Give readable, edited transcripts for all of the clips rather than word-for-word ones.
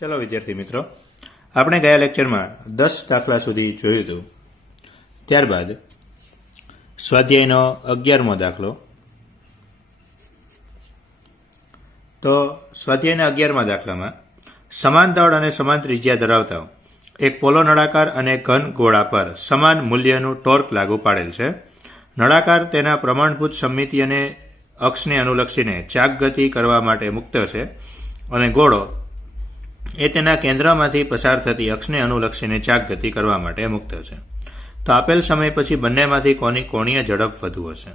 चलो विद्यार्थी मित्रों, આપણે ગયા લેક્ચરમાં 10 દાખલા સુધી જોયું હતું। ત્યારબાદ સ્વાધ્યાયનો 11મો દાખલો। તો સ્વાધ્યાયના 11મા દાખલામાં સમાન દળ અને સમાન ત્રિજ્યા ધરાવતા એક પોલો નળાકાર અને ઘન ગોળા પર સમાન મૂલ્યનું ટોર્ક લાગુ પાડેલ છે। નળાકાર તેના પ્રમાણભૂત સમમિતિ અને અક્ષને અનુલક્ષીને ચાક ગતિ કરવા માટે મુક્ત છે અને ગોળો એ તેના કેન્દ્રમાંથી પસાર થતી અક્ષને અનુલક્ષીને ચાક ગતિ કરવા માટે મુક્ત છે। તો આપેલ સમય પછી બંનેમાંથી કોની કોણીય ઝડપ વધુ હશે?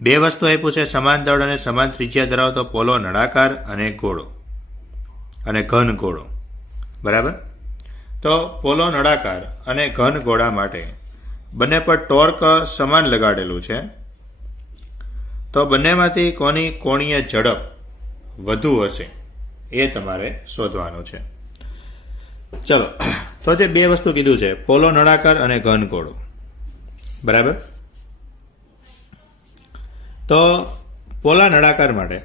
બે વસ્તુ આપ્યું છે, સમાન દળ અને સમાન ત્રિજ્યા ધરાવતો પોલો નળાકાર અને ગોળો અને ઘન ગોળો, બરાબર। તો પોલો નળાકાર અને ઘન ગોળા માટે બંને પર ટોર્ક સમાન લગાડેલું છે, તો બંનેમાંથી કોની કોણીય ઝડપ વધુ હશે એ તમારે શોધવાનું છે। ચલો, તો જે બે વસ્તુ કીધું છે, પોલો નળાકાર અને ઘન ગોળો, બરાબર। તો પોલા નળાકાર માટે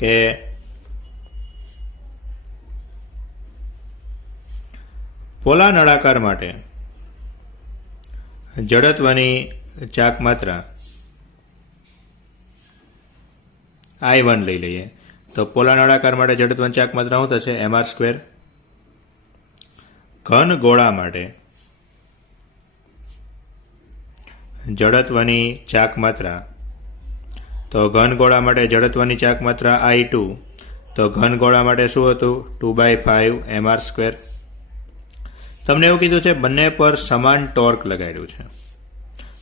કે પોલા નળાકાર માટે જડત્વની ચાક માત્રા I1 લઈ લઈએ। તો પોલા નળાકાર માટે જડત્વની ચાક માત્રા શું થશે? mr²। ઘન ગોળા માટે જડત્વની ચાક માત્રા, તો ઘન ગોળા માટે જડત્વની ચાક માત્રા I2, તો ઘન ગોળા માટે શું હતું? 2/5 mr²। તમને એવું કીધું છે બંને પર સમાન ટોર્ક લગાડ્યું છે,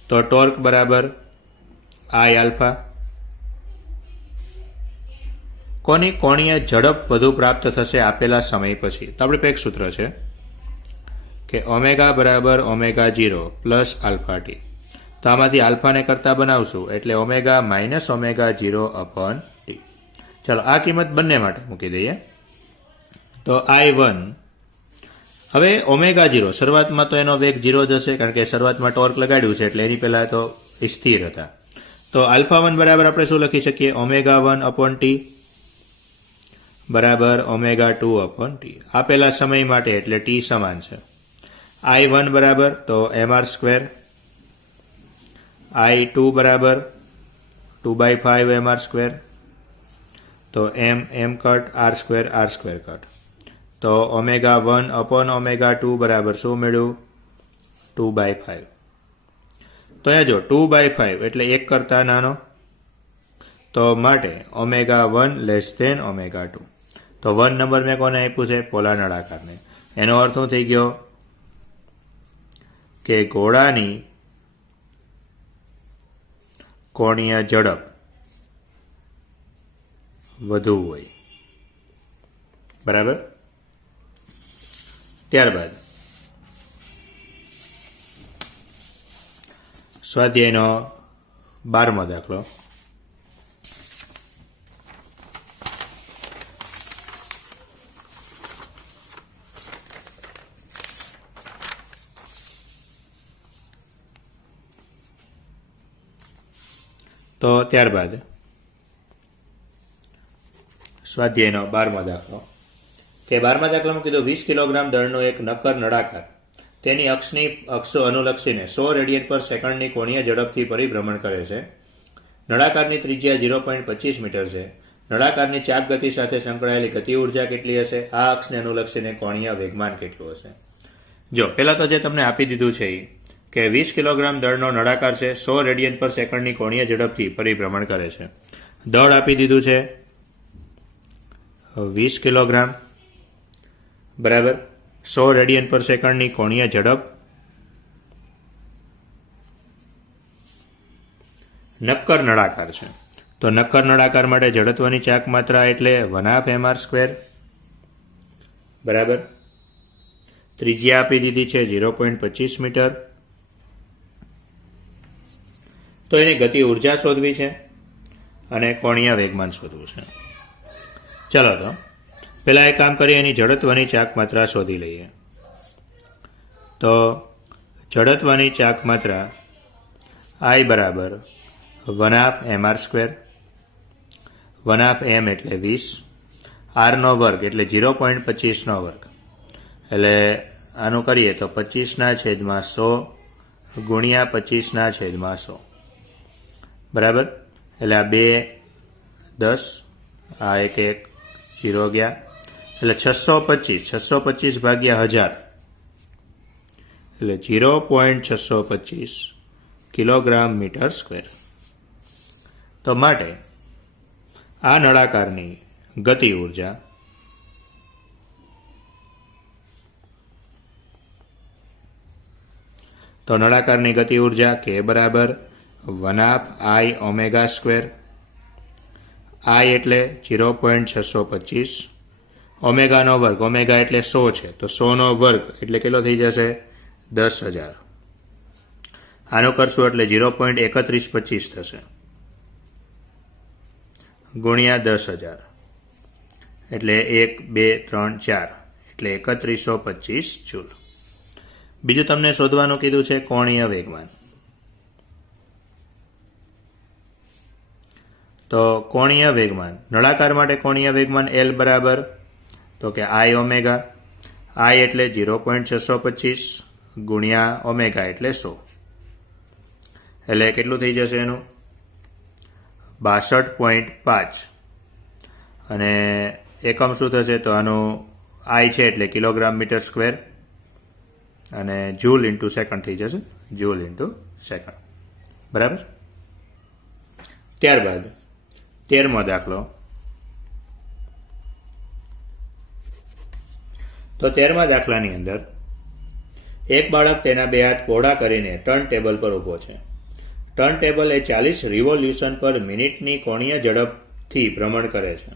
તો ટોર્ક બરાબર I આલ્ફા। કોની કોણીય ઝડપ વધુ પ્રાપ્ત થશે આપેલા સમય પછી? તો આપણી પાસે એક સૂત્ર છે કે ઓમેગા બરાબર ω0 પ્લસ આલ્ફા ટી। તો આમાંથી આલ્ફાને કરતા બનાવશું એટલે ઓમેગા માઇનસ ω0 અપોન ટી। ચાલો આ કિંમત બંને માટે મૂકી દઈએ। તો I1 હવે ω0 શરૂઆતમાં તો એનો વેગ 0 જ હશે, કારણ કે શરૂઆતમાં ટોર્ક લગાડ્યું છે એટલે એની પહેલાં તો સ્થિર હતા। તો α1 બરાબર આપણે શું લખી શકીએ? ω1 અપોન ટી બરાબર ω2 અપોન ટી। આપેલા સમય માટે એટલે ટી સમાન છે। I1 બરાબર તો mr², I2 બરાબર 2/5 mr², તો m કટ r² કટ। તો ω1 અપોન ω2 બરાબર શું મળ્યું? 2/5। તો અહીંયા જો 2/5 એટલે 1 કરતા નાનો, તો માટે ω1 લેસ ધેન ω2। તો 1 નંબર મેં કોને આપ્યું છે? પોલા નળાકારને। એનો અર્થ શું થઈ ગયો કે ગોળાની કોણીય ઝડપ વધુ હોય, બરાબર। ત્યારબાદ સ્વાધ્યાયનો 12મો દાખલો। તો ત્યારબાદ સ્વાધ્યાયનો 12મો દાખલો કે 12મા દાખલામાં કીધું 20 કિલોગ્રામ દળનો એક નક્કર નળાકાર તેની અક્ષો અનુલક્ષીને 100 રેડિયન પર સેકન્ડની કોણીય ઝડપથી પરિભ્રમણ કરે છે। નળાકારની ત્રિજ્યા 0.25 મીટર છે। નળાકારની ચાક ગતિ સાથે સંકળાયેલી ગતિ ઉર્જા કેટલી હશે? આ અક્ષને અનુલક્ષીને કોણીય વેગમાન કેટલું હશે? જો પહેલા તો જે તમને આપી દીધું છે કે 20 કિલોગ્રામ દળનો નળાકાર છે, 100 રેડિયન પર સેકન્ડની કોણીય ઝડપથી પરિભ્રમણ કરે છે। દળ આપી દીધું છે 20 કિલોગ્રામ બરાબર 100 રેડિયન પર સેકન્ડની કોણીય ઝડપ, નક્કર નળાકાર છે, તો નક્કર નળાકાર માટે જડત્વની ચાક માત્રા એટલે 1/2 mr², બરાબર। ત્રિજ્યા આપી દીધી છે 0.25 મીટર। તો એની ગતિ ઉર્જા શોધવી છે અને કોણીય વેગમાન શોધવું છે। ચલો તો પહેલાં એક કામ કરીએ, એની જડત્વની ચાક માત્રા શોધી લઈએ। તો જડત્વની ચાક માત્રા I બરાબર 1/2 mr², 1/2 m એટલે 20, આરનો વર્ગ એટલે 0.25નો વર્ગ. એટલે આનું કરીએ તો 25/100 ગુણ્યા 25/100 બરાબર. એટલે આ 2 10, આ 1 0 ગયા એટલે 625 ભાગ્યા 1000 એટલે 0.625 કિલોગ્રામ મીટર સ્ક્વેર. તો માટે આ નળાકારની ગતિ ઉર્જા ગતિ ઉર્જા K બરાબર 1/2I ઓમેગા સ્ક્વેર. I એટલે 0.625, ઓમેગાનો વર્ગ, ઓમેગા એટલે 100 છે તો 100નો વર્ગ એટલે કેટલો થઈ જશે 10,000. આનું કરશું એટલે 0.3125 થશે ગુણ્યા 10,000 એટલે 1 2 3 4 એટલે 3125 જૂલ. બીજું તમને શોધવાનું કીધું છે કોણીય વેગમાન. તો કોણીય વેગમાન નળાકાર માટે કોણીય વેગમાન L બરાબર તો કે I ઓમેગા. I એટલે 0.625 ગુણ્યા ઓમેગા એટલે 100 એટલે કેટલું થઈ જશે એનું 62.5 અને એકમ શું થશે તો આનું I છે એટલે કિલોગ્રામ મીટર સ્ક્વેર અને જૂલ ઇન્ટુ સેકન્ડ થઈ જશે, જૂલ ઇન્ટુ સેકન્ડ બરાબર. ત્યારબાદ 13મો દાખલો. તો 13મા દાખલાની અંદર એક બાળક તેના 2 હાથ પહોળા કરીને ટર્ન ટેબલ પર ઊભો છે. ટર્ન ટેબલ એ 40 રિવોલ્યુશન પર મિનિટની કોણીય ઝડપથી ભ્રમણ કરે છે.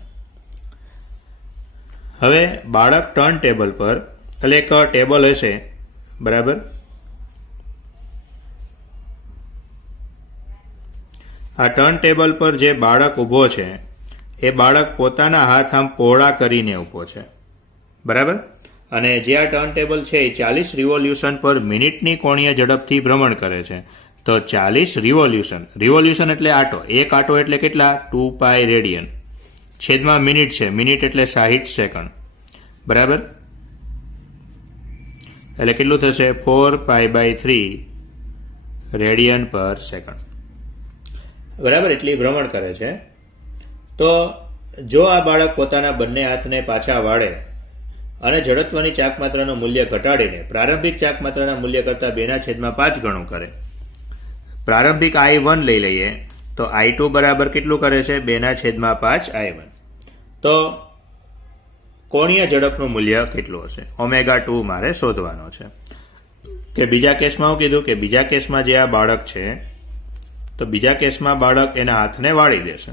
હવે બાળક ટર્ન ટેબલ પર એટલે એક ટેબલ હશે બરાબર. આ ટર્ન ટેબલ પર જે બાળક ઊભો છે એ બાળક પોતાના હાથ આમ પહોળા કરીને ઊભો છે બરાબર. અને જે આ ટર્ન ટેબલ છે એ 40 રિવોલ્યુશન પર મિનિટની કોણીય ઝડપથી ભ્રમણ કરે છે. તો 40 રિવોલ્યુશન એટલે આટો, એક આટો એટલે કેટલા 2π રેડિયન છેદમાં મિનિટ છે, મિનિટ એટલે 60 સેકન્ડ બરાબર. એટલે કેટલું થશે 4π/3 રેડિયન પર સેકન્ડ બરાબર. એટલી ભ્રમણ કરે છે. તો જો આ બાળક પોતાના બંને હાથને પાછા વાળે અને જડત્વની ચાકમાત્રાનું મૂલ્ય ઘટાડીને પ્રારંભિક ચાકમાત્રાના મૂલ્ય કરતાં 2/5 ગણું કરે. પ્રારંભિક I1 લઈ લઈએ તો I2 બરાબર કેટલું કરે છે 2/5 I1. તો કોણીય ઝડપનું મૂલ્ય કેટલું હશે ω2 મારે શોધવાનો છે. કે બીજા કેસમાં હું કીધું કે બીજા કેસમાં જે આ બાળક છે તો બીજા કેસમાં બાળક એના હાથને વાળી દેશે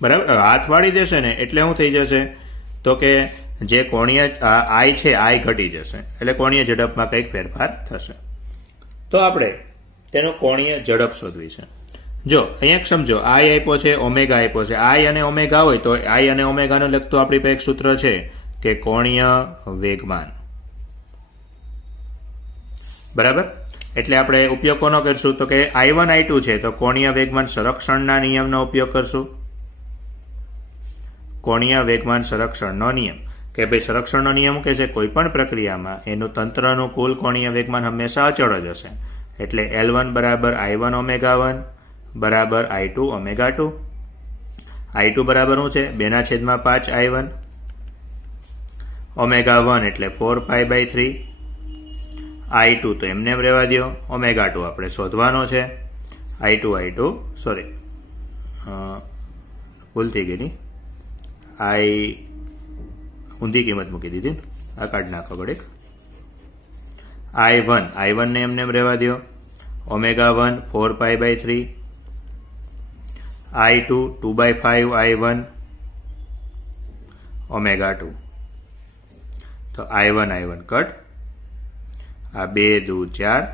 બરાબર. હાથ વાળી દેશે ને એટલે શું થઈ જશે તો કે જે કોણીય I છે I ઘટી જશે એટલે કોણીય ઝડપમાં કંઈક ફેરફાર થશે. તો આપણે તેનો કોણીય ઝડપ શોધવી છે. જો અહીંયા સમજો I આપ્યો છે, ઓમેગા આપ્યો છે. I અને ઓમેગા હોય તો I અને ઓમેગાને લગતું આપણી પાસે એક સૂત્ર છે કે કોણીય વેગમાન બરાબર. એટલે આપણે ઉપયોગ કોનો કરશું તો કે I1 I2 છે તો કોણીય વેગમાન સંરક્ષણના નિયમનો ઉપયોગ કરશું. કોણીય વેગમાન સંરક્ષણનો નિયમ કે ભાઈ સંરક્ષણનો નિયમ કે છે કોઈ પણ પ્રક્રિયામાં એનું તંત્રનું કુલ કોણીય વેગમાન હંમેશા અચળ જ હશે. એટલે L1 બરાબર I1 ω1 બરાબર I2 ω2. I2 બરાબર શું છે 2/5 I1 ω1 એટલે 4π/3 I2 તો એમને એમ રહેવા દો, ω2 આપણે શોધવાનો છે. I2 સોરી ભૂલ થઈ ગઈ, ઊંધી કિંમત મૂકી દીધી, આ કાઢ નાખો ઘડીક. I1 ને એમને એમ રહેવા દો, ω1 4π/3 I2 2/5 I1 ω2. તો I1 કટ, આ 2 દુ 4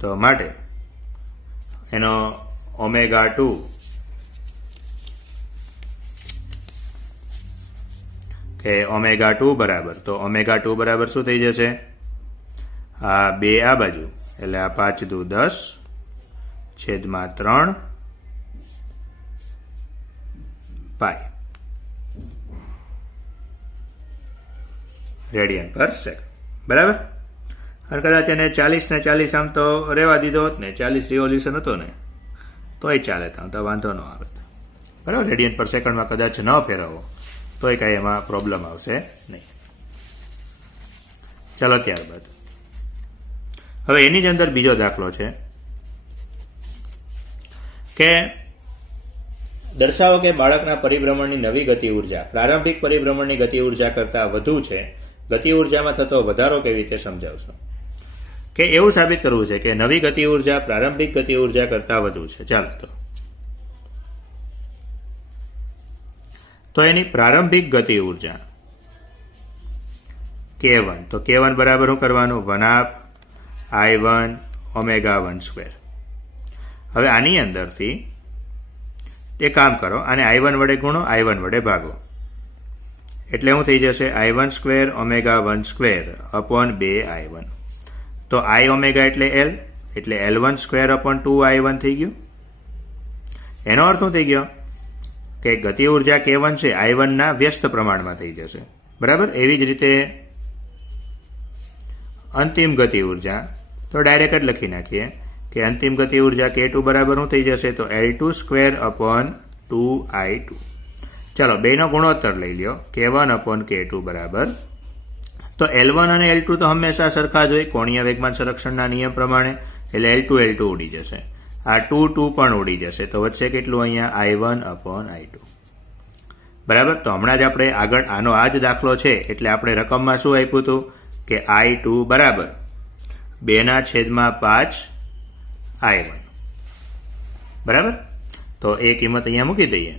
તો માટે એનો ω2 કે ω2 બરાબર તો ω2 બરાબર શું થઈ જશે આ 2 આ બાજુ એટલે આ 5 દુ 10 છેદમાં 3 પાઈ રેડિયન પર સેકન્ડ. બરાબર. અને કદાચ એને 40 ને 40 આમ તો રહેવા દીધો હોત ને, 40 રિવોલ્યુશન હતો ને તોય ચાલે, તો વાંધો ન આવે. બરાબર. રેડિયન પર સેકન્ડમાં કદાચ ન ફેરવો તોય કાંઈ એમાં પ્રોબ્લેમ આવશે નહીં. ચાલો ત્યારબાદ હવે એની જ અંદર બીજો દાખલો છે કે દર્શાવો કે બાળકના પરિભ્રમણની નવી ગતિ ઉર્જા પ્રારંભિક પરિભ્રમણની ગતિ ઉર્જા કરતાં વધુ છે. ગતિ ઉર્જામાં થતો વધારો કેવી રીતે સમજાવશો? કે એવું સાબિત કરવું છે કે નવી ગતિ ઉર્જા પ્રારંભિક ગતિ ઉર્જા કરતાં વધુ છે. ચાલો તો એની પ્રારંભિક ગતિ ઉર્જા K1, તો K1 બરાબર શું કરવાનું? 1/2 I1 ω1 સ્ક્વેર. હવે આની અંદરથી તે કામ કરો, આને I1 વડે ગુણો, I1 વડે ભાગો, એટલે શું થઈ જશે? I1 square ω1 square upon 2I1. તો I ઓમેગા એટલે L, એટલે L1 સ્ક્વેર અપોન 2I1 થઈ ગયું. એનો અર્થ શું થઈ ગયો? કે ગતિ ઉર્જા K1 છે I1 ના વ્યસ્ત પ્રમાણમાં થઈ જશે. બરાબર. એવી જ રીતે અંતિમ ગતિ ઉર્જા તો ડાયરેક્ટ જ લખી નાખીએ કે અંતિમ ગતિ ઉર્જા K2 બરાબર શું થઈ જશે? તો L2 સ્ક્વેર અપોન 2I2. ચાલો બેનો ગુણોત્તર લઈ લ્યો. K1 અપોન K2 બરાબર, તો L1 અને L2 તો હંમેશા સરખા જ હોય કોણીય વેગમાન સંરક્ષણના નિયમ પ્રમાણે, એટલે L2 ઉડી જશે. આ 2 પણ ઉડી જશે. તો વચ્ચે કેટલું અહીંયા? I1 upon I2. બરાબર. તો હમણાં જ આપણે આગળ આનો આ જ દાખલો છે એટલે આપણે રકમમાં શું આપ્યું હતું કે I2 બરાબર 2/5 I1. બરાબર. તો એ કિંમત અહીંયા મૂકી દઈએ.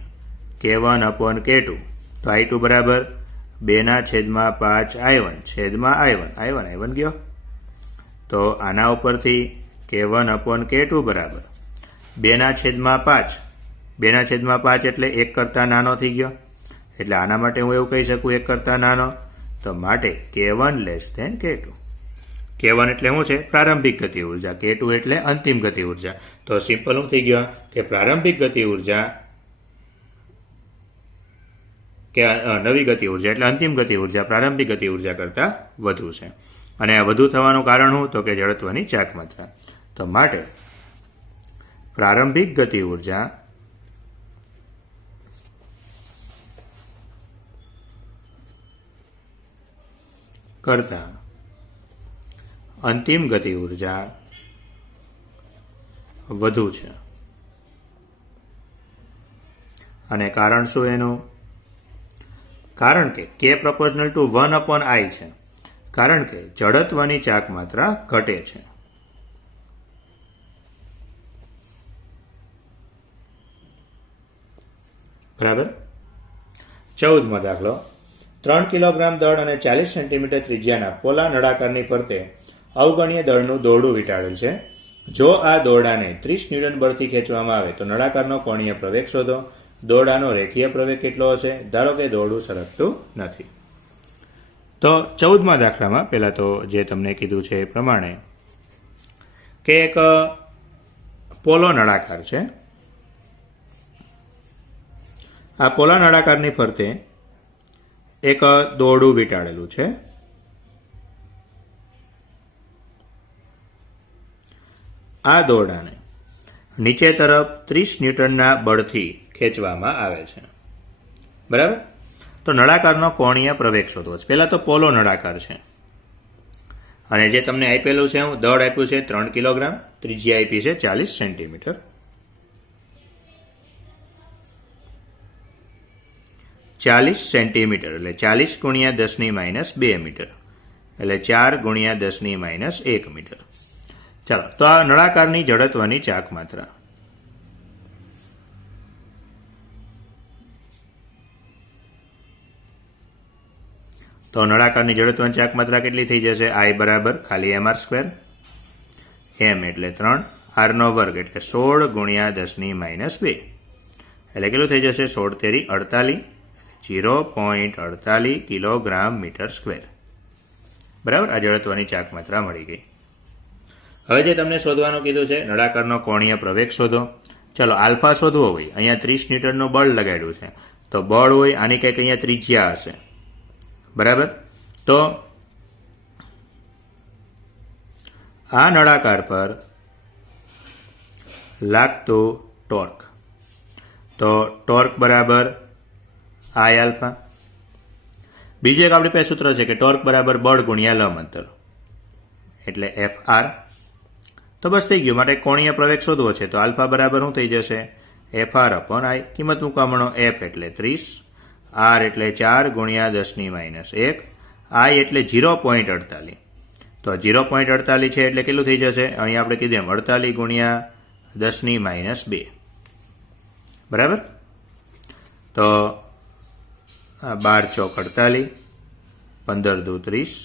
K1 અપોન K2, તો I2 બરાબર 2/5 I1 છેદમાં I1 ગયો. તો આના ઉપરથી K1 અપોન K2 બરાબર 2/5. 2/5 એટલે 1 કરતાં નાનો થઈ ગયો. એટલે આના માટે હું એવું કહી શકું 1 કરતાં નાનો. તો માટે K1 less than K2. K1 એટલે શું છે? પ્રારંભિક ગતિ ઉર્જા. K2 એટલે અંતિમ ગતિ ઉર્જા. તો સિમ્પલ શું થઈ ગયો કે પ્રારંભિક ગતિ ઉર્જા કે નવી ગતિ ઉર્જા એટલે અંતિમ ગતિ ઉર્જા પ્રારંભિક ગતિ ઉર્જા કરતાં વધુ છે. અને આ વધુ થવાનું કારણ શું? તો કે જડત્વની ચાક માત્રા. તો માટે પ્રારંભિક ગતિ ઉર્જા કરતાં અંતિમ ગતિ ઉર્જા વધુ છે. અને કારણ શું એનું? કારણ કે K proportional to 1/I છે. કારણ કે જડત્વની ચાક માત્રા ઘટે છે. બરાબર. 14મો દાખલો. 3 કિલોગ્રામ દળ અને 40 સેન્ટીમીટર ત્રિજ્યાના પોલા નળાકારની ફરતે અવગણ્ય દળનું દોરડું વીંટાળેલ છે. જો આ દોરડાને 30 ન્યૂટન બળથી ખેંચવામાં આવે તો નળાકારનો કોણીય પ્રવેગ શોધો. દોરડાનો રેખીય પ્રવેગ કેટલો હશે? ધારો કે દોરડું સરકતું નથી. તો 14મા દાખલામાં પહેલાં તો જે તમને કીધું છે એ પ્રમાણે કે એક પોલો નળાકાર છે. આ પોલા નળાકારની ફરતે એક દોરડું વીંટાળેલું છે. આ દોરડાને નીચે તરફ 30 ન્યૂટનના બળથી ખેંચવામાં આવે છે. બરાબર. તો નળાકારનો કોણીય પ્રવેગ શોધવો છે. પહેલા તો પોલો નળાકાર છે અને જે તમને આપેલું છે હું દળ આપ્યું છે 3 કિલોગ્રામ, ત્રિજ્યા આપી છે 40 સેન્ટીમીટર. 40 સેન્ટીમીટર એટલે 40 ગુણ્યા 10⁻² મીટર એટલે 4 ગુણ્યા 10⁻1 મીટર. ચાલો તો આ નળાકારની જડત્વની ચાક માત્રા. તો નળાકારની જડત્વની ચાક માત્રા કેટલી થઈ જશે? I બરાબર ખાલી mr², m એટલે 3, r નો વર્ગ એટલે 16 ગુણ્યા 10⁻². એટલે કેટલું થઈ જશે? 16 તેરી 48, 0.48 કિલોગ્રામ મીટર સ્ક્વેર. બરાબર. આ જડત્વની ચાક માત્રા મળી ગઈ. હવે જે તમને શોધવાનું કીધું છે નળાકારનો કોણીય પ્રવેગ શોધો. ચલો આલ્ફા શોધવો હોય, અહીંયા 30 ન્યૂટનનું બળ લગાડ્યું છે તો બળ હોય આની કંઈક અહીંયા ત્રિજ્યા હશે. બરાબર. તો આ નળાકાર પર લાગતું ટોર્ક, તો ટોર્ક બરાબર આઈ આલ્ફા. બીજું એક આપણી પાસે સૂત્ર છે કે ટોર્ક બરાબર બળ ગુણ્યા લંબ અંતર, એટલે એફ આર. તો બસ થઈ ગયું. માટે કોણીય પ્રવેગ શોધવો છે તો આલ્ફા બરાબર શું થઈ જશે? F R upon i. કિંમત મૂકવા મળો. એફ એટલે 30, આર એટલે 4 ગુણ્યા 10⁻1, આઈ એટલે 0.48. તો 0.48 છે એટલે કેટલું થઈ જશે? અહીં આપણે કીધું એમ 48 ગુણ્યા 10⁻2. બરાબર. તો 12 ચોક 48, 15 દુ 30,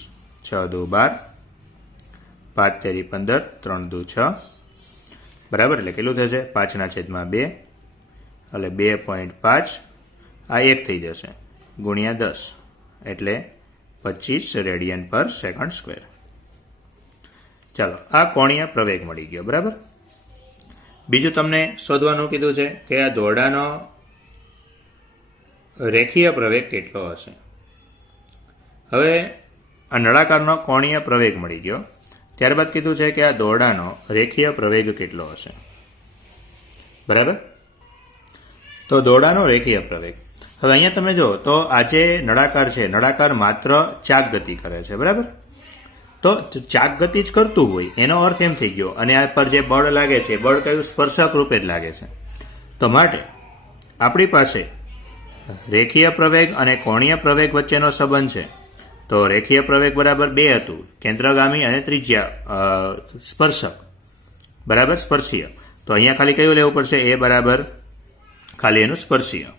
6 દુ 12, 5 તેરી 15, 3 દુ 6. બરાબર. એટલે કેટલું થશે? 5/2 એટલે 2.5. આ 1 થઈ જશે ગુણ્યા 10 એટલે 25 રેડિયન પર સેકન્ડ સ્ક્વેર. ચાલો, આ કોણીય પ્રવેગ મળી ગયો. બરાબર. બીજું તમને શોધવાનું કીધું છે કે આ દોરડાનો રેખીય પ્રવેગ કેટલો હશે. હવે આ નળાકારનો કોણીય પ્રવેગ મળી ગયો. ત્યારબાદ કીધું છે કે આ દોરડાનો રેખીય પ્રવેગ કેટલો હશે. બરાબર. તો દોરડાનો રેખીય પ્રવેગ. હવે અહીંયા તમે જો તો આ જે નળાકાર છે, નળાકાર માત્ર ચાક ગતિ કરે છે. બરાબર. તો ચાક ગતિ જ કરતું હોય એનો અર્થ એમ થઈ ગયો. અને આ પર જે બળ લાગે છે, બળ કયું? સ્પર્શક રૂપે જ લાગે છે. તો માટે આપણી પાસે રેખીય પ્રવેગ અને કોણીય પ્રવેગ વચ્ચેનો સંબંધ છે. તો રેખીય પ્રવેગ બરાબર 2 હતું, કેન્દ્રગામી અને ત્રિજ્યા સ્પર્શક. બરાબર, સ્પર્શીય. તો અહીંયા ખાલી કયું લેવું પડશે? એ બરાબર ખાલી એનું સ્પર્શીય.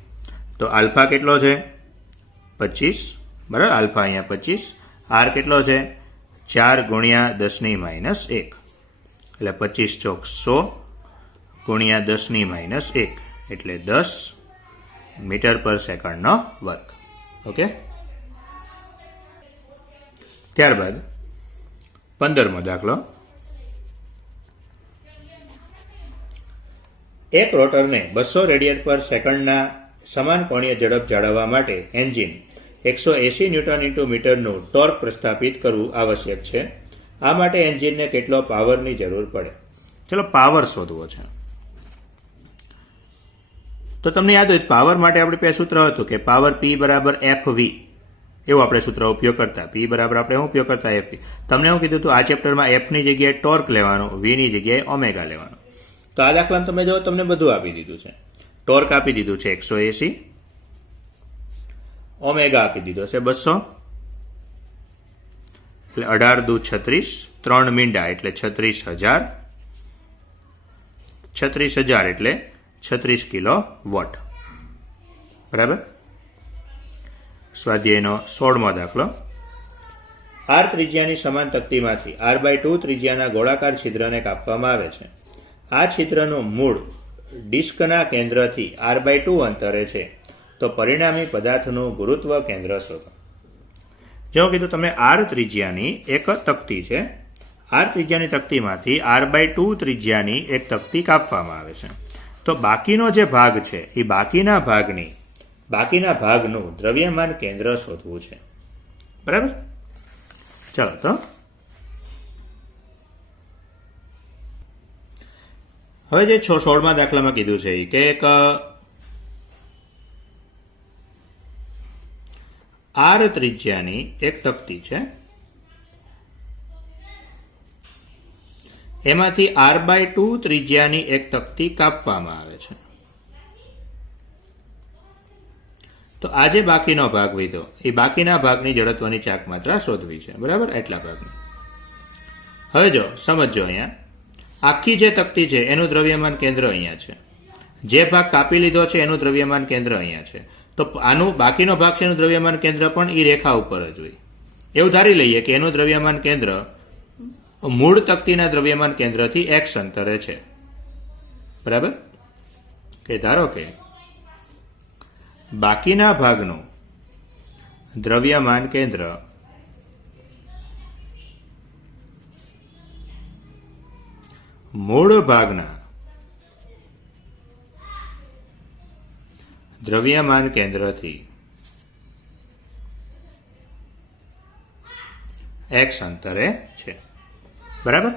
તો આલ્ફા કેટલો છે? 25. બરાબર. આલ્ફા અહીંયા 25. આર કેટલો છે? 4 ગુણ્યા 10⁻1 એટલે 25 ચોક 100 ગુણ્યા 10⁻1 એટલે 10 મીટર પર સેકન્ડનો વર્ગ. ઓકે. ત્યારબાદ 15મો દાખલો. એક રોટરને 200 રેડિયન પર સેકન્ડના સમાન કોણીય ઝડપ જાળવવા માટે એન્જિન 180 ન્યૂટન ઇન્ટુ મીટરનું ટોર્ક પ્રસ્થાપિત કરવું આવશ્યક છે. આ માટે એન્જિનને કેટલો પાવરની જરૂર પડે? ચલો, પાવર શોધવો છે. તો તમને યાદ હોય પાવર માટે આપણી પાસે સૂત્ર હતું કે પાવર P બરાબર FV. એવું આપણે સૂત્ર ઉપયોગ કરતા. P બરાબર આપણે શું ઉપયોગ કરતા? FV. તમને શું કીધું હતું? આ ચેપ્ટરમાં F ની જગ્યાએ ટોર્ક લેવાનું, V ની જગ્યાએ ઓમેગા લેવાનું. તો આ દાખલામાં તમે જો તમને બધું આપી દીધું છે. ટોર્ક આપી દીધું છે 180, ઓમેગા આપી દીધો છે 200, એટલે 18 દુ 36, 3 મીંડા એટલે 36,000, 36,000 એટલે 36 કિલો વોટ. બરાબર. સ્વાધ્યાયનો 16મો દાખલો. આર ત્રિજ્યાની સમાન તક્તીમાંથી r/2 ત્રિજ્યાના ગોળાકાર છિદ્રને કાપવામાં આવે છે. આ છિદ્રનું મૂળ ડિસ્કના કેન્દ્રથી r/2 અંતરે છે. તો પરિણામી પદાર્થનું ગુરુત્વ કેન્દ્ર શોધો. જો કીધું તમને આર ત્રિજ્યાની એક તક્તી છે. આર ત્રિજ્યાની તક્તીમાંથી r/2 ત્રિજ્યાની એક તક્તી કાપવામાં આવે છે. તો બાકીનો જે ભાગ છે એ બાકીના ભાગનું દ્રવ્યમાન કેન્દ્ર શોધવું છે. બરાબર. ચાલો, તો હવે જે 16મા દાખલામાં કીધું છે કે એક આર ત્રિજ્યાની એક તક્તી છે. એમાંથી r/2 ત્રિજ્યાની એક તક્તી કાપવામાં આવે છે. તો આ જે બાકીનો ભાગ લીધો એ બાકીના ભાગની જડત્વની ચાક માત્રા શોધવી છે. બરાબર. એટલા ભાગની. હવે જો સમજો, અહીંયા આખી જે તક્તી છે એનું દ્રવ્યમાન કેન્દ્ર અહીંયા છે. જે ભાગ કાપી લીધો છે એનું દ્રવ્યમાન કેન્દ્ર અહીંયા છે. તો આનું બાકીનો ભાગ છે એનું દ્રવ્યમાન કેન્દ્ર પણ એ રેખા ઉપર જ હોય. એવું ધારી લઈએ કે એનું દ્રવ્યમાન કેન્દ્ર મૂળ તક્તીના દ્રવ્યમાન કેન્દ્રથી x અંતરે છે. બરાબર. કે ધારો કે બાકીના ભાગનું દ્રવ્યમાન કેન્દ્ર મૂળ ભાગના દ્રવ્યમાન કેન્દ્રથી એક્સ અંતરે છે. બરાબર.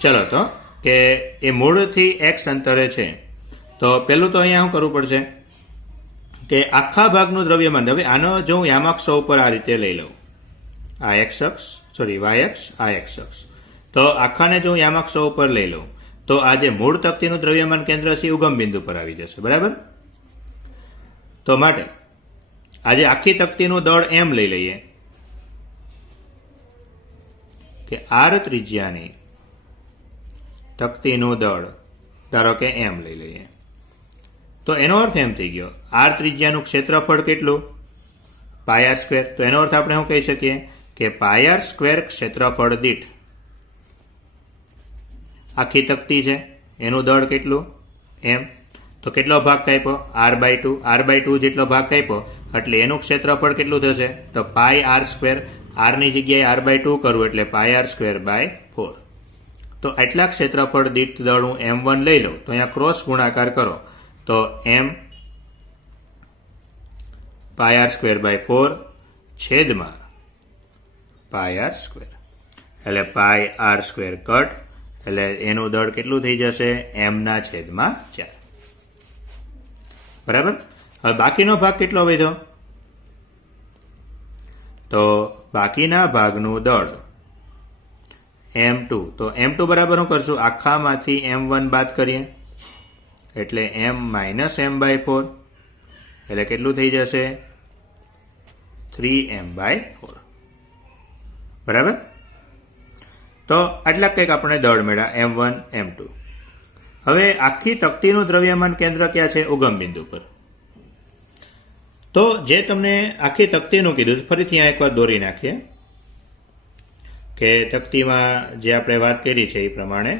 ચલો તો કે એ મૂળથી એક્સ અંતરે છે, તો પેલું તો અહીંયા શું કરવું પડશે કે આખા ભાગનું દ્રવ્યમાન, હવે આનો જો હું યામાક્ષ ઉપર આ રીતે લઈ લઉં, આ એક્સ અક્ષ, સોરી વાય અક્ષ, આ એક્સ અક્ષ, તો આખાને જો હું યામાક્ષ ઉપર લઈ લઉં તો આ જે મૂળ તકતીનું દ્રવ્યમાન કેન્દ્ર છે ઉગમ બિંદુ પર આવી જશે. બરાબર. તો માટે આજે આખી તકતીનું દળ એમ લઈ લઈએ કે આર ત્રિજ્યાની તકતીનું દળ ધારો કે એમ લઈ લઈએ, તો એનો અર્થ એમ થઈ ગયો આર ત્રિજ્યાનું ક્ષેત્રફળ કેટલું, પાય આર સ્ક્વેર. તો એનો અર્થ આપણે શું કહી શકીએ કે પાય આર સ્ક્વેર ક્ષેત્રફળ દીઠ આખી તકતી છે એનું દળ કેટલું એમ. તો કેટલો ભાગ કાપ્યો, r/2, r/2 જેટલો ભાગ કાપ્યો એટલે એનું ક્ષેત્રફળ કેટલું થશે, તો પાય આર સ્ક્વેર, r ની જગ્યાએ r/2 કરવું એટલે પાય આર સ્ક્વેર બાય 4. તો આટલા ક્ષેત્રફળ દીઠ દળ હું m1 લઈ લઉં, તો અહીંયા ક્રોસ ગુણાકાર કરો તો m pi R square by 4 છેદમાં પાય આર સ્ક્વેર, એટલે પાય આર સ્ક્વેર કટ, એટલે એનું દળ કેટલું થઈ જશે, m/4. બરાબર. હવે બાકીનો ભાગ કેટલો વધ્યો, તો બાકીના ભાગનું દળ m2. તો m2 બરાબર શું કરશું, આખામાંથી m1 બાદ કરીએ એટલે m-m/4, એટલે કેટલું થઈ જશે 3m/4. બરાબર. તો આટલા કંઈક આપણે દળ મળ્યા m1 m2. હવે આખી તકતીનું દ્રવ્યમાન કેન્દ્ર ક્યાં છે, ઉગમ બિંદુ પર. તો જે તમને આખી તકતીનું કીધું, ફરીથી અહીંયા એકવાર દોરી નાખીએ કે તકતીમાં જે આપણે વાત કરી છે એ પ્રમાણે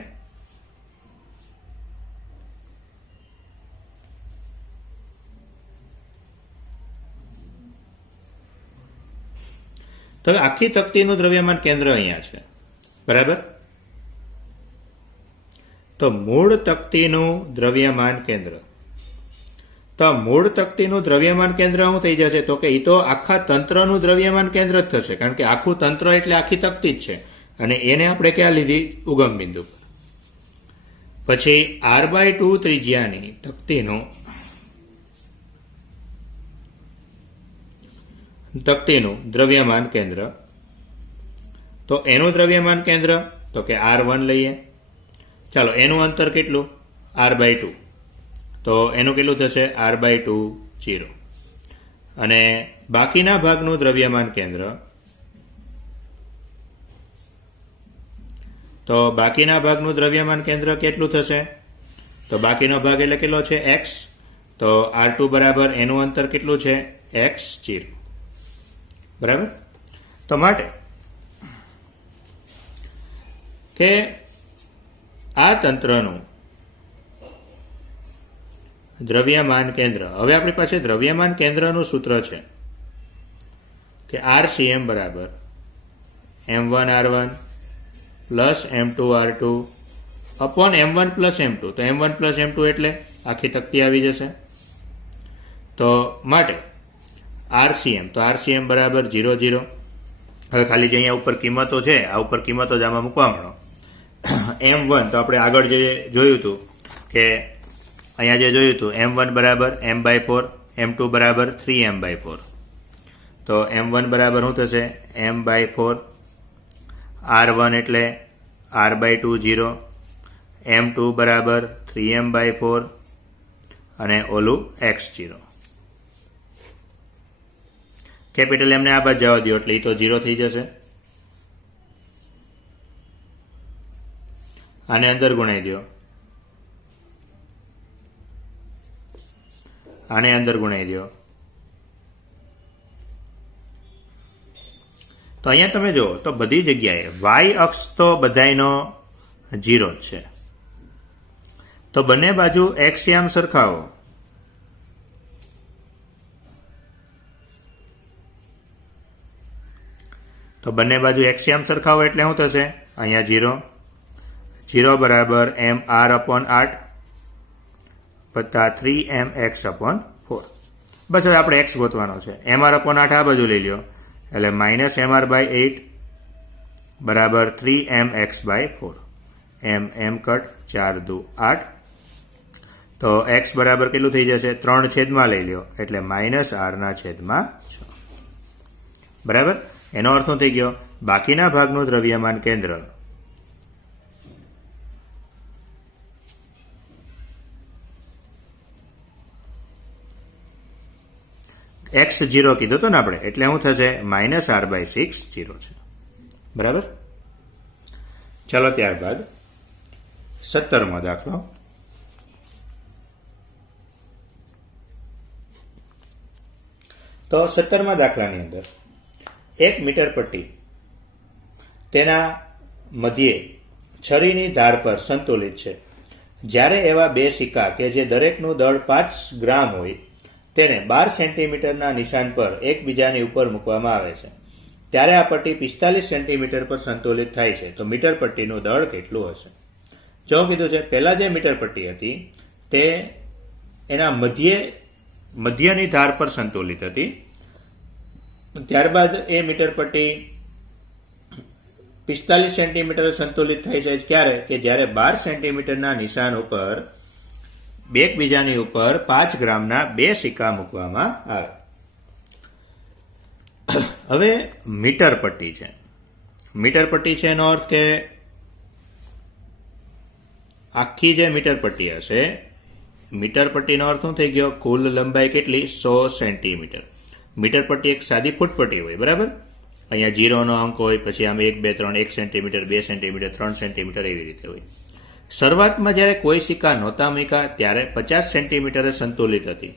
તો આખી તકતીનું દ્રવ્યમાન કેન્દ્ર અહીંયા છે. બરાબર. તો મૂળ તકતીનું દ્રવ્યમાન કેન્દ્ર, તો મૂળ તકતીનું દ્રવ્યમાન કેન્દ્ર શું થઈ જશે, તો કે એ તો આખા તંત્રનું દ્રવ્યમાન કેન્દ્ર જ થશે, કારણ કે આખું તંત્ર એટલે આખી તકતી જ છે, અને એને આપણે ક્યાં લીધી, ઉગમ બિંદુ પર. પછી r/2 ત્રિજ્યાની તકતીનું દ્રવ્યમાન કેન્દ્ર, તો એનું દ્રવ્યમાન કેન્દ્ર તો કે r1 લઈએ. ચાલો એનું અંતર કેટલું, r/2, તો એનું કેટલું થશે, r/2 0. અને બાકીના ભાગનું દ્રવ્યમાન કેન્દ્ર, તો બાકીના ભાગનું દ્રવ્યમાન કેન્દ્ર કેટલું થશે, તો બાકીનો ભાગ એટલે કેટલો છે, x. તો r2 બરાબર એનું અંતર કેટલું છે, x0. બરાબર. તો માટે કે આ તંત્રનું દ્રવ્યમાન કેન્દ્ર, હવે આપણી પાસે દ્રવ્યમાન કેન્દ્રનું સૂત્ર છે કે RCM બરાબર m1r1 plus m2r2 upon m1 plus m2. તો m1 પ્લસ m2 એટલે આખી તકતી આવી જશે. તો માટે RCM, તો RCM બરાબર 0 0. હવે ખાલી જે અહીંયા ઉપર કિંમતો છે, આ ઉપર કિંમતો જ આમાં મૂકવા મળો. m1 તો આપણે આગળ જે જોયું હતું કે અહીંયા જે જોયું હતું m1 બરાબર m/4, m2 બરાબર 3m/4. તો m1 બરાબર શું થશે, m/4, r1 એટલે r/2 0, m2 બરાબર 3m/4 અને ઓલું x0. કેપિટલ એમને આ બાદ જવા દો એટલે એ તો 0 થઈ જશે. આને અંદર ગુણાઈ દો, આને અંદર ગુણાઈ દો. તો અહીંયા તમે જુઓ તો બધી જગ્યાએ y અક્ષ તો બધાયનો 0 જ છે. તો બંને બાજુ x યામ સરખાવો, તો બંને બાજુ x યામ સરખાવો એટલે શું થશે, અહીંયા 0 0 બરાબર mr/8 વત્તા 3mx/4. બસ હવે આપણે x ગોતવાનો છે. mr/8 આ બાજુ લઈ લ્યો એટલે -mr/8 બરાબર 3mx/4. એમ કટ 4 દુ 8. તો x બરાબર કેટલું થઈ જશે? 3 છેદમાં લઈ લ્યો એટલે -r/6. બરાબર. એનો અર્થ શું થઈ ગયો? બાકીના ભાગનું દ્રવ્યમાન કેન્દ્ર x0 કીધું હતું ને આપણે, એટલે શું થશે? -r/6 0 છે. બરાબર. ચાલો ત્યારબાદ 17મો દાખલો. તો 17મા દાખલાની અંદર 1 મીટર પટ્ટી તેના મધ્યે છરીની ધાર પર સંતુલિત છે. જ્યારે એવા બે સિક્કા કે જે દરેકનું દળ 5 ગ્રામ હોય તેને 12 સેન્ટીમીટરના નિશાન પર એકબીજાની ઉપર મૂકવામાં આવે છે, ત્યારે આ પટ્ટી 45 સેન્ટીમીટર પર સંતુલિત થાય છે. તો મીટર પટ્ટીનું દળ કેટલું હશે? જો કીધું છે પહેલા જે મીટર પટ્ટી હતી તે એના મધ્યની ધાર પર સંતુલિત હતી. ત્યારબાદ એ મીટર પટ્ટી 45 સેન્ટીમીટર સંતુલિત થઈ છે. ક્યારે? કે જ્યારે 12 સેન્ટીમીટરના નિશાન ઉપર એકબીજાની ઉપર 5 ગ્રામના 2 સિક્કા મૂકવામાં આવે. હવે મીટર પટ્ટી છે. મીટર પટ્ટી છે એનો અર્થ કે આખી જે મીટર પટ્ટી હશે, મીટર પટ્ટીનો અર્થ શું થઈ ગયો? કુલ લંબાઈ કેટલી? 100 સેન્ટીમીટર. મીટર પટ્ટી એક સાદી ફૂટપટ્ટી હોય. બરાબર. અહીંયા 0નો અંક હોય, પછી આમ 1 2 3 1 સેન્ટીમીટર 2 સેન્ટીમીટર 3 સેન્ટીમીટર એવી રીતે હોય. શરૂઆતમાં જ્યારે કોઈ સિક્કા નહોતા મૂક્યા ત્યારે 50 સેન્ટીમીટરે સંતુલિત હતી.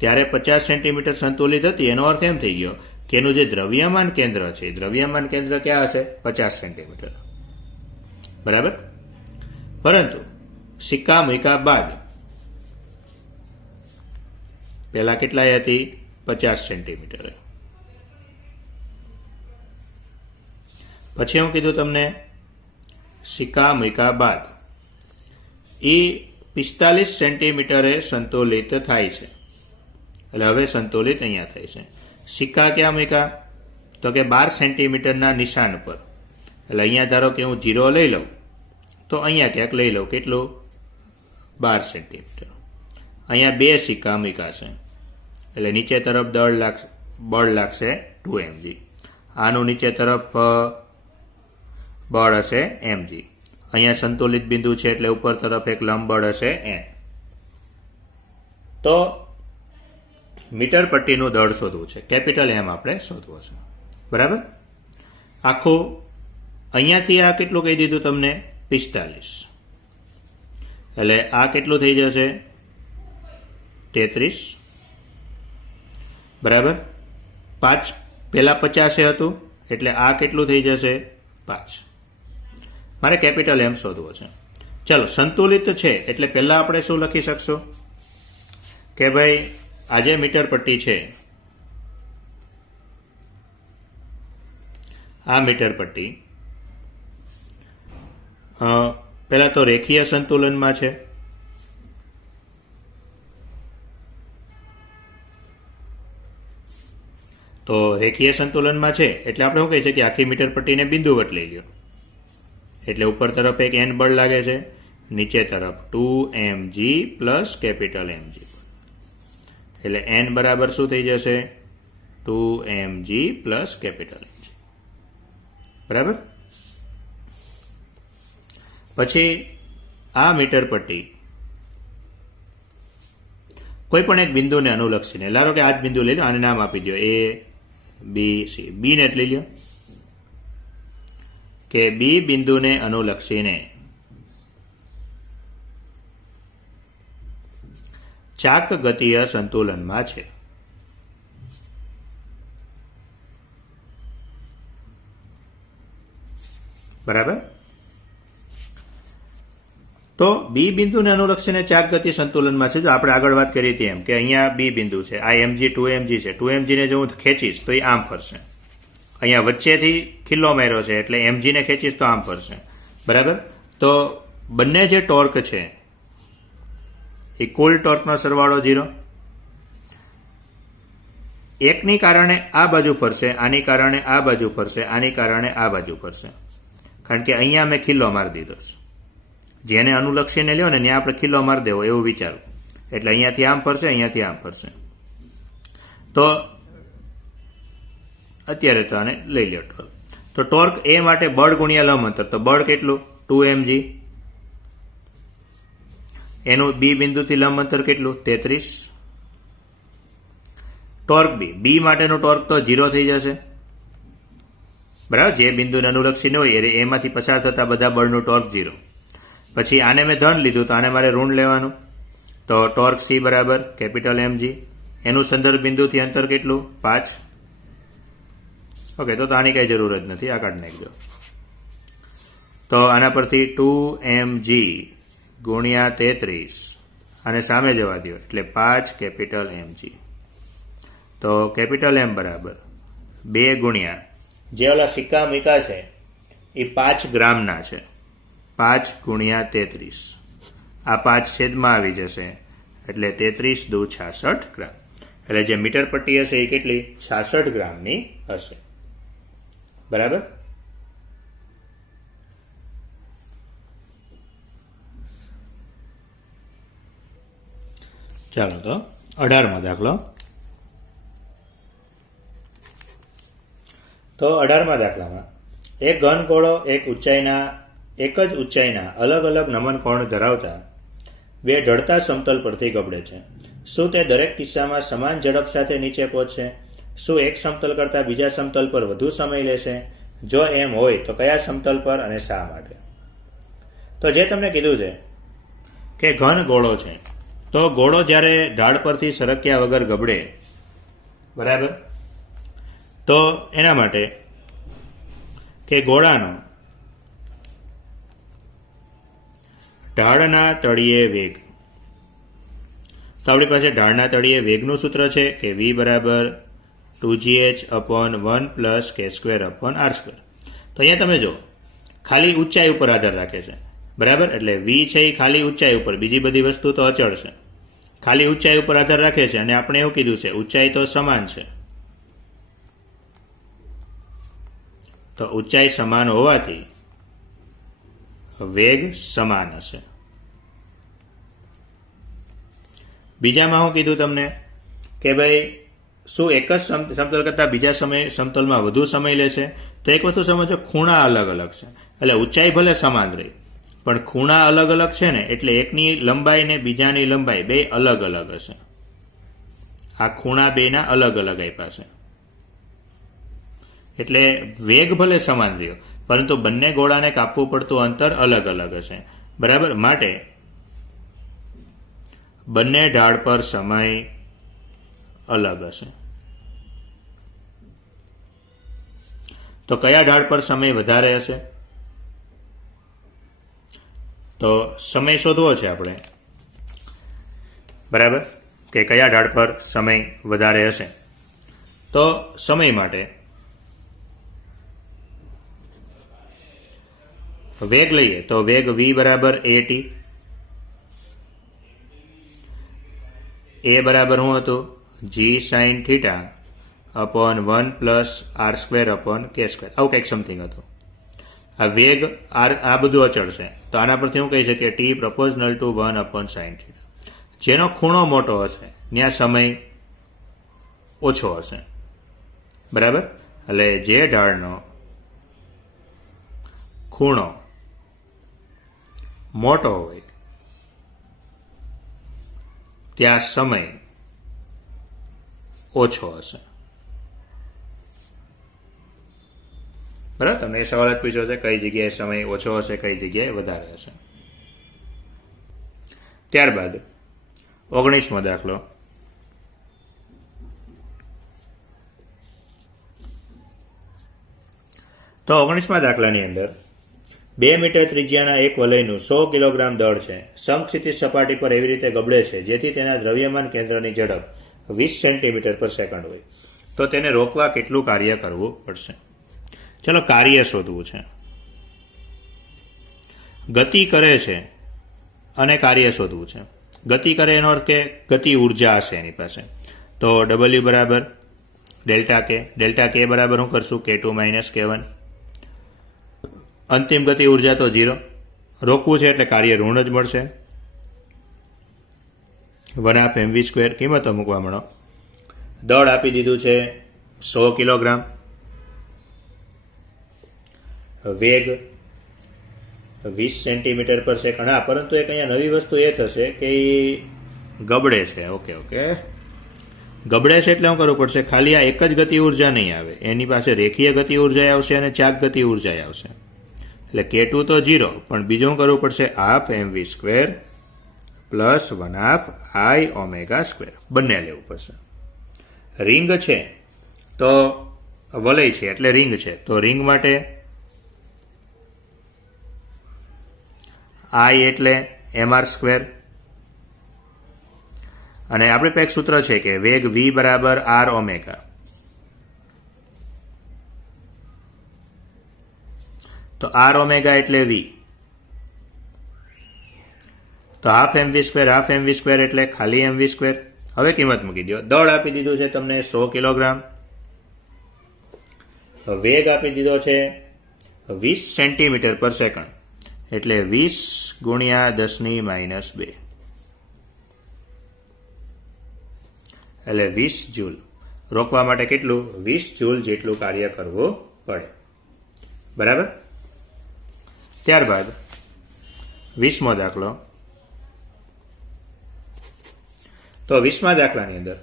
ત્યારે 50 સેન્ટીમીટર સંતુલિત હતી એનો અર્થ એમ થઈ ગયો કે એનું જે દ્રવ્યમાન કેન્દ્ર છે, દ્રવ્યમાન કેન્દ્ર ક્યાં હશે? 50 સેન્ટીમીટર. બરાબર. પરંતુ સિક્કા મૂક્યા બાદ પહેલા કેટલાય હતી? 50 સેન્ટીમીટર. પછી હું કીધું તમને સિક્કા મૂક્યા બાદ એ 45 સેન્ટીમીટરે સંતુલિત થાય છે. એટલે હવે સંતુલિત અહીંયા થાય છે. સિક્કા ક્યાં મૂક્યા? તો કે 12 સેન્ટીમીટરના નિશાન પર. એટલે અહીંયા ધારો કે હું 0 લઈ લઉં તો અહીંયા ક્યાંક લઈ લઉં. કેટલું? 12 સેન્ટીમીટર. અહીંયા 2 સિક્કા મૂક્યા છે એટલે નીચે તરફ બળ લાગશે 2 mg. આનું નીચે તરફ બળ હશે mg. અહીંયા સંતુલિત બિંદુ છે એટલે ઉપર તરફ એક લંબ બળ હશે n. તો મીટર પટ્ટીનું દળ શોધવું છે. કેપિટલ M આપણે શોધવું છે. બરાબર. આખું અહીંયાથી આ કેટલું કહી દીધું તમને? 45. એટલે આ કેટલું થઈ જશે? 33. બરાબર. 5 પહેલા 50 હતું એટલે આ કેટલું થઈ જશે? 5. મારે કેપિટલ M શોધવો છે. ચલો, સંતુલિત છે એટલે પહેલા આપણે શું લખી શકશું કે ભાઈ આ જે મીટર પટ્ટી છે, આ મીટર પટ્ટી પહેલા તો રેખીય સંતુલનમાં છે. તો રેખીય સંતુલનમાં છે એટલે આપણે શું કહીએ છીએ કે આખી મીટર પટ્ટીને બિંદુવત લઈ લો. એટલે ઉપર તરફ એક n બળ લાગે છે, નીચે તરફ 2mg પ્લસ કેપિટલ mg. એટલે n બરાબર શું થઈ જશે? 2mg plus capital mg. બરાબર. પછી આ મીટર પટ્ટી કોઈ પણ એક બિંદુને અનુલક્ષીને, ધારો કે આ જ બિંદુ લઈ લો, આને નામ આપી દો A B C. B ને લઈ લો કે B બિંદુને અનુલક્ષીને ચાક ગતીય સંતુલનમાં છે. બરાબર. તો બી બિંદુને અનુલક્ષીને ચાક ગતિ સંતુલનમાં છે. જો આપણે આગળ વાત કરી હતી એમ કે અહીંયા બી બિંદુ છે, આ mg 2mg છે. 2mg ને જો હું ખેંચીશ તો એ આમ ફરશે. અહીંયા વચ્ચેથી ખિલ્લો માર્યો છે એટલે mg ને ખેંચીશ તો આમ ફરશે. બરાબર. તો બંને જે ટોર્ક છે એ કુલ ટોર્કનો સરવાળો 0. એકની કારણે આ બાજુ ફરશે, આની કારણે આ બાજુ ફરશે, આની કારણે આ બાજુ ફરશે. કારણ કે અહીંયા મેં ખિલ્લો મારી દીધો છે. જેને અનુલક્ષીને લ્યો ને ત્યાં આપણે ખિલ્લો મારી દેવો એવું વિચારો. એટલે અહીંયાથી આમ ફરશે, અહીંયાથી આમ ફરશે. તો અત્યારે તો આને લઈ લો ટોર્ક. તો ટોર્ક એ માટે બળ ગુણ્યા લંબ અંતર. તો બળ કેટલું? 2mg. એનું બી બિંદુથી લંબ અંતર કેટલું? 33. ટોર્ક બી માટેનું ટોર્ક તો 0 થઈ જશે, બરાબર. જે બિંદુને અનુલક્ષીને હોય એમાંથી પસાર થતા બધા બળનું ટોર્ક 0. પછી આને મેં ધન લીધું તો આને મારે ઋણ લેવાનું. તો ટોર્ક સી બરાબર કેપિટલ mg. એનું સંદર્ભ બિંદુથી અંતર કેટલું? 5. ઓકે, તો આની કઈ જરૂર જ નથી, આ કાઢી નાખજો. તો આના પરથી 2mg ગુણ્યા 33 અને સામે જવા દો એટલે 5 કેપિટલ mg. તો કેપિટલ M બરાબર 2 ગુણ્યા જે ઓલા સિક્કા મીકા છે એ 5 ગ્રામના છે, 5 ગુણ્યા 33. આ 5 છેદમાં આવી જશે એટલે 33 દુ 66 ગ્રામ. એટલે જે મીટર પટ્ટી હશે એ કેટલી? 66 ગ્રામની હશે, બરાબર. ચાલો તો 18મો દાખલો. તો 18મા દાખલામાં એક ઘન ગોળો એક જ ઊંચાઈના અલગ અલગ નમન કોણ ધરાવતા બે ઢળતા સમતલ પરથી ગબડે છે. શું તે દરેક કિસ્સામાં સમાન ઝડપ સાથે નીચે પહોંચશે? શું એક સમતલ કરતાં બીજા સમતલ પર વધુ સમય લેશે? જો એમ હોય તો કયા સમતલ પર અને શા માટે? તો જે તમને કીધું છે કે ઘન ગોળો છે, તો ગોળો જ્યારે ઢાળ પરથી સરક્યા વગર ગબડે, બરાબર, તો એના માટે કે ગોળાનો ઢાળના તળિયે વેગ. તો આપણી પાસે ઢાળના તળિયે વેગનું સૂત્ર છે કે v બરાબર 2gh/1 + k²/r². તો અહીંયા તમે જો ખાલી ઊંચાઈ ઉપર આધાર રાખે છે, બરાબર. એટલે v છે એ ખાલી ઊંચાઈ ઉપર, બીજી બધી વસ્તુ તો અચળ છે. ખાલી ઊંચાઈ ઉપર આધાર રાખે છે અને આપણે એવું કીધું છે ઊંચાઈ તો સમાન છે. તો ઊંચાઈ સમાન હોવાથી વેગ સમાન હશે. બીજામાં હું કીધું તમને કે ભાઈ શું એક જ સમતલ કરતાં બીજા સમતલમાં વધુ સમય લેશે? તો એક વસ્તુ સમજો, ખૂણા અલગ અલગ છે. એટલે ઊંચાઈ ભલે સમાન રહી પણ ખૂણા અલગ અલગ છે ને, એટલે એકની લંબાઈ ને બીજાની લંબાઈ બે અલગ અલગ હશે. આ ખૂણા બેના અલગ અલગ આપ્યા છે. એટલે વેગ ભલે સમાન રહ્યો પરંતુ બંને ગોળાને કાપવું પડતું અંતર અલગ અલગ હશે, બરાબર. માટે બંને ઢાળ પર સમય અલગ હશે. તો કયા ઢાળ પર સમય વધારે હશે? તો સમય શોધવો છે આપણે, બરાબર, કે કયા ઢાળ પર સમય વધારે હશે. તો સમય માટે વેગ લઈએ તો વેગ v બરાબર at. a બરાબર શું હતું? g sin θ/1 + r²/k². આવું કંઈક સમથિંગ હતું. આ વેગ આ બધું અચળ છે, તો આના પરથી હું કહી શકીએ t = 1/sin θ. જેનો ખૂણો મોટો હશે ત્યાં સમય ઓછો હશે, બરાબર. એટલે જે ઢાળનો ખૂણો મોટો હોય ત્યાં સમય ઓછો હશે, બરાબર. તમને એ સવાલ જ પૂછ્યો છે કઈ જગ્યાએ સમય ઓછો હશે, કઈ જગ્યાએ વધારે હશે. ત્યારબાદ 19મો દાખલો. તો 19મા દાખલાની અંદર 2 મીટર ત્રિજ્યાના એક વલયનું 100 કિલોગ્રામ દળ છે, સમક્ષિતિજ સપાટી પર એવી રીતે ગબડે છે જેથી તેના દ્રવ્યમાન કેન્દ્રની ઝડપ 20 સેન્ટીમીટર/સેકન્ડ હોય. તો તેને રોકવા કેટલું કાર્ય કરવું પડશે? ચલો કાર્ય શોધવું છે. ગતિ કરે છે અને કાર્ય શોધવું છે. ગતિ કરે એનો અર્થ કે ગતિ ઉર્જા હશે એની પાસે. તો W બરાબર ડેલ્ટા કે બરાબર શું કરશું? K2 - K1. અંતિમ ગતિ ઉર્જા તો 0, રોકવું છે એટલે કાર્ય ઋણ જ મળશે. 1/2 mv². કિંમતો મૂકવા મળો. દળ આપી દીધું છે 100 કિલોગ્રામ, વેગ 20 સેન્ટીમીટર પર સેકન્ડ. હા, પરંતુ એક અહીંયા નવી વસ્તુ એ થશે કે ગબડે છે. ઓકે, ગબડે છે એટલે શું કરવું પડશે? ખાલી આ એક જ ગતિ ઉર્જા નહીં આવે, એની પાસે રેખીય ગતિ ઉર્જા આવશે અને ચાક ગતિ ઉર્જા આવશે. એટલે K2 તો 0, પણ બીજું શું કરવું પડશે? 1/2 mv² પ્લસ 1/2 I ω². બંને લેવું પડશે. રિંગ છે તો વલય છે એટલે રિંગ છે, તો રિંગ માટે I એટલે mr². અને આપણે પાસે એક સૂત્ર છે કે વેગ v બરાબર r ઓમેગા. તો r ઓમેગા એટલે v, તો 1/2 mv² એટલે ખાલી mv². હવે કિંમત મૂકી દો. દળ આપી દીધું છે તમને 100 કિલોગ્રામ, વેગ આપી દીધો છે 20 સેન્ટીમીટર પર સેકન્ડ એટલે 20 ગુણ્યા 10⁻², એટલે 20 જૂલ. રોકવા માટે કેટલું? 20 જૂલ જેટલું કાર્ય કરવું પડે. બરાબર. ત્યારબાદ 20મો દાખલો. તો 20મા દાખલાની અંદર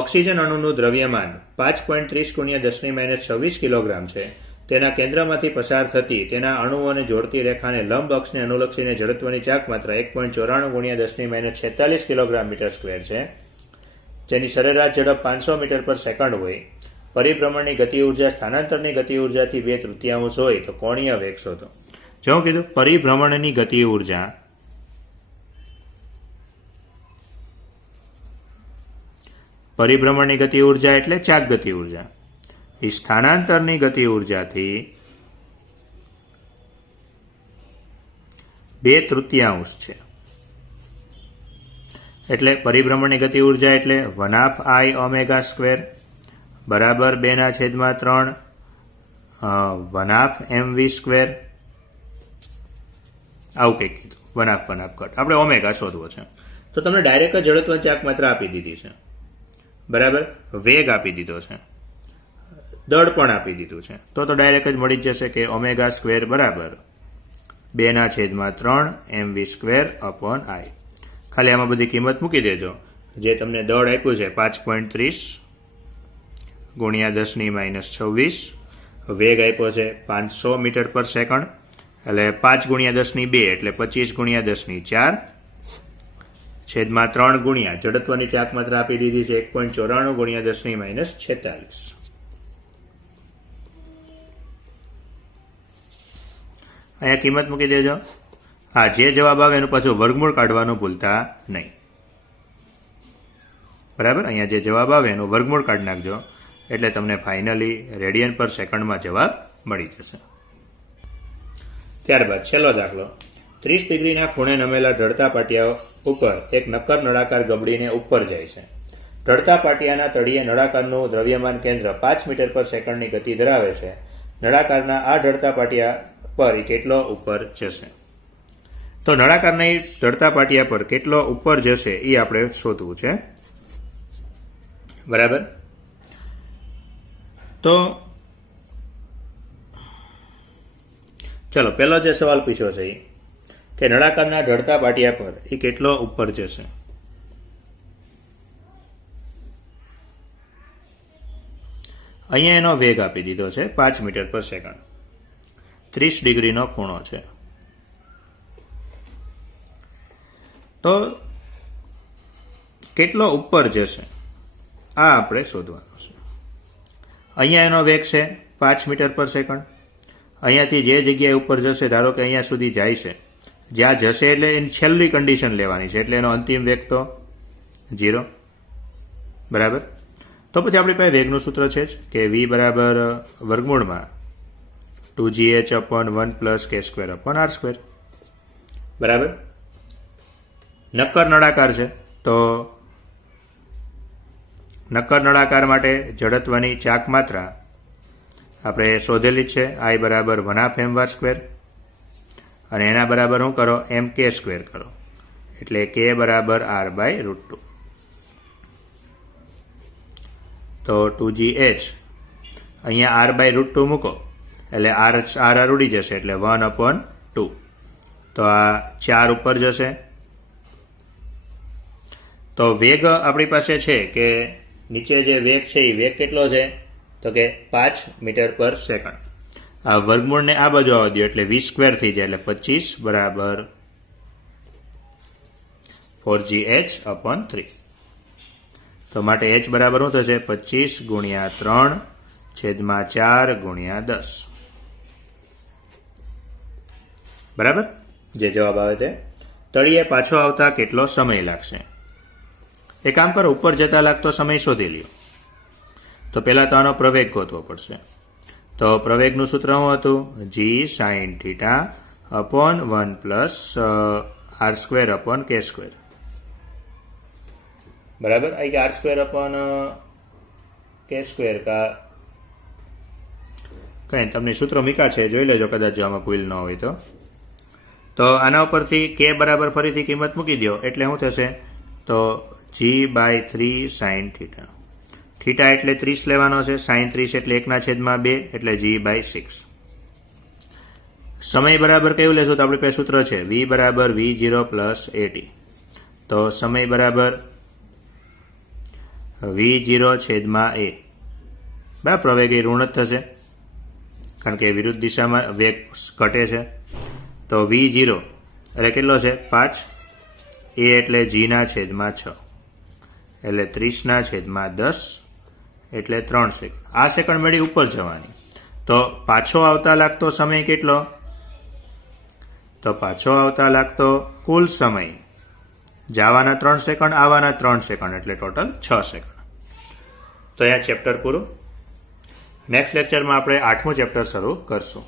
ઓક્સિજન અણુનું દ્રવ્યમાન 5.30 ગુણ્યા 10⁻26 કિલોગ્રામ છે. તેના કેન્દ્રમાંથી પસાર થતી તેના અણુઓને જોડતી રેખાને લંબ અક્ષને અનુલક્ષીને જડત્વની ચાક માત્રા 1.94 ગુણ્યા 10⁻46 કિલોગ્રામ મીટર સ્ક્વેર છે. જેની સરેરાશ ઝડપ 500 મીટર પર સેકન્ડ હોય. પરિભ્રમણની ગતિ ઉર્જા સ્થાનાંતરની ગતિ ઉર્જાથી 2/3 હોય તો કોણીય વેગ શોધો. જો કીધું પરિભ્રમણની ગતિ ઉર્જા એટલે ચાક ગતિ ઉર્જા એ સ્થાનાંતરની ગતિ ઉર્જાથી 2/3 છે. એટલે પરિભ્રમણની ગતિ ઉર્જા એટલે 1/2 I ω² બરાબર 2/3 1/2 mv². આવું કંઈક કીધું. 1/2 કટ. આપણે ઓમેગા શોધવો છે તો તમને ડાયરેક્ટ જ જડત્વની ચાક માત્રા આપી દીધી છે. બરાબર. વેગ આપી દીધો છે, દળ પણ આપી દીધું છે, તો ડાયરેક્ટ જ મળી જશે કે ω² બરાબર 2/3 mv²/I. ખાલી આમાં બધી કિંમત મૂકી દેજો. જે તમને દળ આપ્યું છે 5.30 ગુણ્યા 10⁻26, વેગ આપ્યો છે 500 મીટર પર સેકન્ડ એટલે 5 ગુણ્યા 10⁻2 એટલે 25 ગુણ્યા 10⁻4 છેદમાં 3 ગુણ્યા જડત્વની ચાક માત્રા આપી દીધી છે 1.94 ગુણ્યા 10⁻46. અહીંયા કિંમત મૂકી દેજો. હા, જે જવાબ આવે એનું પાછું વર્ગમૂળ કાઢવાનું ભૂલતા નહીં. બરાબર. અહીંયા જે જવાબ આવે એનું વર્ગમૂળ કાઢી નાખજો એટલે તમને ફાઇનલી રેડિયન પર સેકન્ડમાં જવાબ મળી જશે. ત્યારબાદ છેલ્લો દાખલો. 30 ડિગ્રીના ખૂણે નમેલા ઢળતા પાટિયા ઉપર એક નક્કર નળાકાર ગબડીને ઉપર જાય છે. ઢળતા પાટિયાના તળિયે નળાકારનું દ્રવ્યમાન કેન્દ્ર 5 મીટર પર સેકન્ડની ગતિ ધરાવે છે. નળાકારના આ ઢળતા પાટિયા પર કેટલો ઉપર જશે? તો નળાકારની ઢળતા પાટિયા પર કેટલો ઉપર જશે એ આપણે શોધવું છે. બરાબર. તો ચલો, પહેલો જે સવાલ પૂછ્યો છે કે નળાકારના ઢળતા પાટિયા પર એ કેટલો ઉપર જશે? અહીંયા એનો વેગ આપી દીધો છે 5 મીટર પર સેકન્ડ, 30 ડિગ્રીનો ખૂણો છે. તો કેટલો ઉપર જશે આ આપણે શોધવાનું છે. અહીંયા એનો વેગ છે 5 મીટર પર સેકન્ડ. અહીંયાથી જે જગ્યાએ ઉપર જશે, ધારો કે અહીંયા સુધી જાય છે, જ્યાં જશે એટલે એની છેલ્લી કન્ડિશન લેવાની છે, એટલે એનો અંતિમ વેગ તો 0. બરાબર. તો પછી આપણી પાસે વેગનું સૂત્ર છે જ કે v બરાબર વર્ગમૂળમાં 2gh/1 + k²/r². બરાબર. નક્કર નળાકાર છે તો નક્કર નળાકાર માટે જડત્વની ચાક માત્રા આપણે શોધેલી જ છે. I બરાબર 1/2 mv². અને એના બરાબર શું કરો, એમ કે સ્ક્વેર કરો, એટલે કે બરાબર r/√2. તો 2gh અહીંયા r/√2 મૂકો એટલે r ઉડી જશે, એટલે 1/2. તો આ 4 ઉપર જશે. તો વેગ આપણી પાસે છે કે નીચે જે વેગ છે એ વેગ કેટલો છે, તો કે 5 મીટર પર સેકન્ડ. આ વર્ગમૂળને આ બાજુ આવવા દો એટલે 20 સ્ક્વેર થઈ જાય, એટલે 25 બરાબર 4gh/3. તો માટે h બરાબર શું થશે, 25 ગુણ્યા 3 છેદમાં 4 ગુણ્યા 10. બરાબર, જે જવાબ આવે તે. તળિયે પાછો આવતા કેટલો સમય લાગશે? એ કામ કરો, ઉપર જતા લાગતો સમય શોધી લ્યો. તો પહેલા તો આનો પ્રવેગ ગોતવો પડશે. તો પ્રવેગનું સૂત્ર શું હતું, g sin θ/1 પ્લસ r²/k². બરાબર, આ r²/k² કા કઈ તમને સૂત્ર મૂક્યા છે, જોઈ લેજો કદાચ જો આમાં ભૂલ ન હોય તો. તો આના ઉપરથી k બરાબર ફરીથી કિંમત મૂકી દો એટલે શું થશે, તો g/3 sin θ. θ એટલે 30 લેવાનો છે, sin 30 એટલે 1/2 એટલે g/6. સમય બરાબર કયું લેશું, તો આપણી પાસે સૂત્ર છે v બરાબર v0 પ્લસ at. તો સમય બરાબર v0 છેદમાં a. બરાબર, પ્રવેગ એ ઋણ જ થશે કારણ કે વિરુદ્ધ દિશામાં વેગ ઘટે છે. તો v0 એટલે કેટલો છે, 5. a એટલે g/6 એટલે 30/10 એટલે 3 સેકન્ડ. આ સેકન્ડ મેળવી ઉપર જવાની. તો પાછો આવતા લાગતો સમય કેટલો, તો પાછો આવતા લાગતો કુલ સમય જવાના 3 સેકન્ડ, આવવાના 3 સેકન્ડ, એટલે ટોટલ 6 સેકન્ડ. તો અહીંયા ચેપ્ટર પૂરું. નેક્સ્ટ લેક્ચરમાં આપણે 8મું ચેપ્ટર શરૂ કરશું.